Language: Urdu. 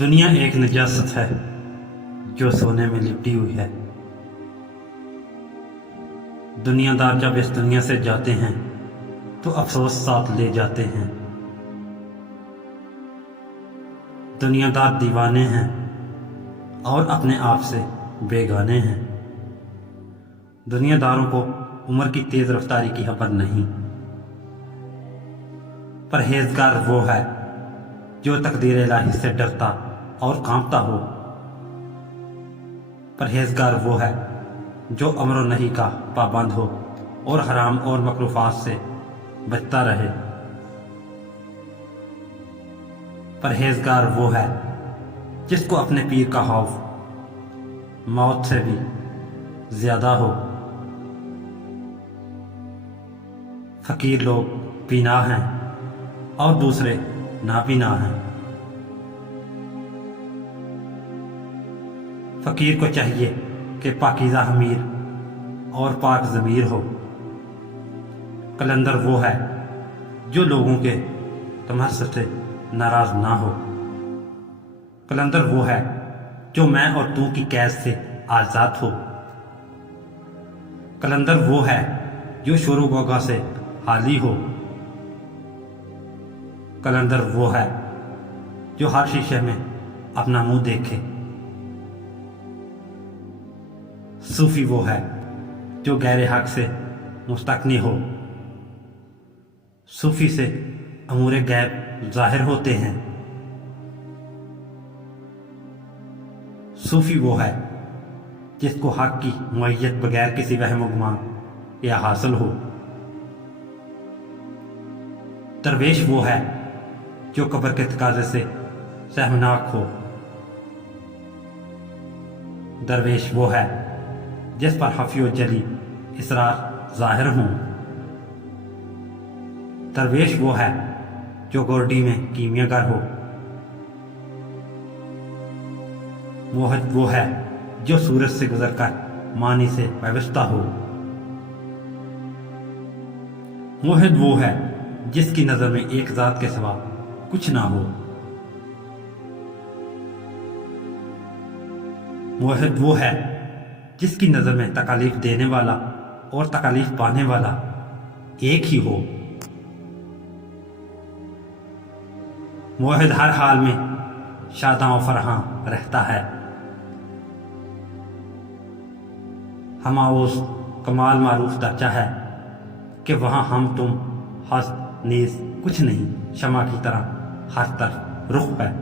دنیا ایک نجاست ہے جو سونے میں لپٹی ہوئی ہے۔ دنیا دار جب اس دنیا سے جاتے ہیں تو افسوس ساتھ لے جاتے ہیں۔ دنیا دار دیوانے ہیں اور اپنے آپ سے بیگانے ہیں۔ دنیا داروں کو عمر کی تیز رفتاری کی خبر نہیں۔ پرہیزگار وہ ہے جو تقدیر الہی سے ڈرتا اور کانپتا ہو۔ پرہیزگار وہ ہے جو امر و نہی کا پابند ہو اور حرام اور مکروفات سے بچتا رہے۔ پرہیزگار وہ ہے جس کو اپنے پیر کا خوف موت سے بھی زیادہ ہو۔ فقیر لوگ بینا ہیں اور دوسرے نابینا ہیں۔ فقیر کو چاہیے کہ پاکیزہ ضمیر اور پاک ضمیر ہو۔ قلندر وہ ہے جو لوگوں کے تمسخر سے ناراض نہ ہو۔ قلندر وہ ہے جو میں اور تو کی قید سے آزاد ہو۔ قلندر وہ ہے جو شور و غوغا سے خالی ہو۔ قلندر وہ ہے جو ہر شیشے میں اپنا منہ دیکھے۔ صوفی وہ ہے جو غیر حق سے مستغنی ہو۔ صوفی سے امور غیب ظاہر ہوتے ہیں۔ صوفی وہ ہے جس کو حق کی معیت بغیر کسی وہم و گمان یا حاصل ہو۔ درویش وہ ہے جو قبر کے تقاضے سے سہمناک ہو۔ درویش وہ ہے جس پر خفی و جلی اسرار ظاہر ہوں۔ درویش وہ ہے جو گورڈی میں کیمیا گر ہو۔ موحد وہ ہے جو سورج سے گزر کر معنی سے وابستہ ہو۔ موحد وہ ہے جس کی نظر میں ایک ذات کے سوا کچھ نہ ہو۔ موحد وہ ہے جس کی نظر میں تکالیف دینے والا اور تکالیف پانے والا ایک ہی ہو۔ موحد ہر حال میں شاداں و فرحاں رہتا ہے۔ ہماؤس کمال معروف درجہ ہے کہ وہاں ہم تم حسد نیز کچھ نہیں، شمع کی طرح ہر طرف رخ ہے۔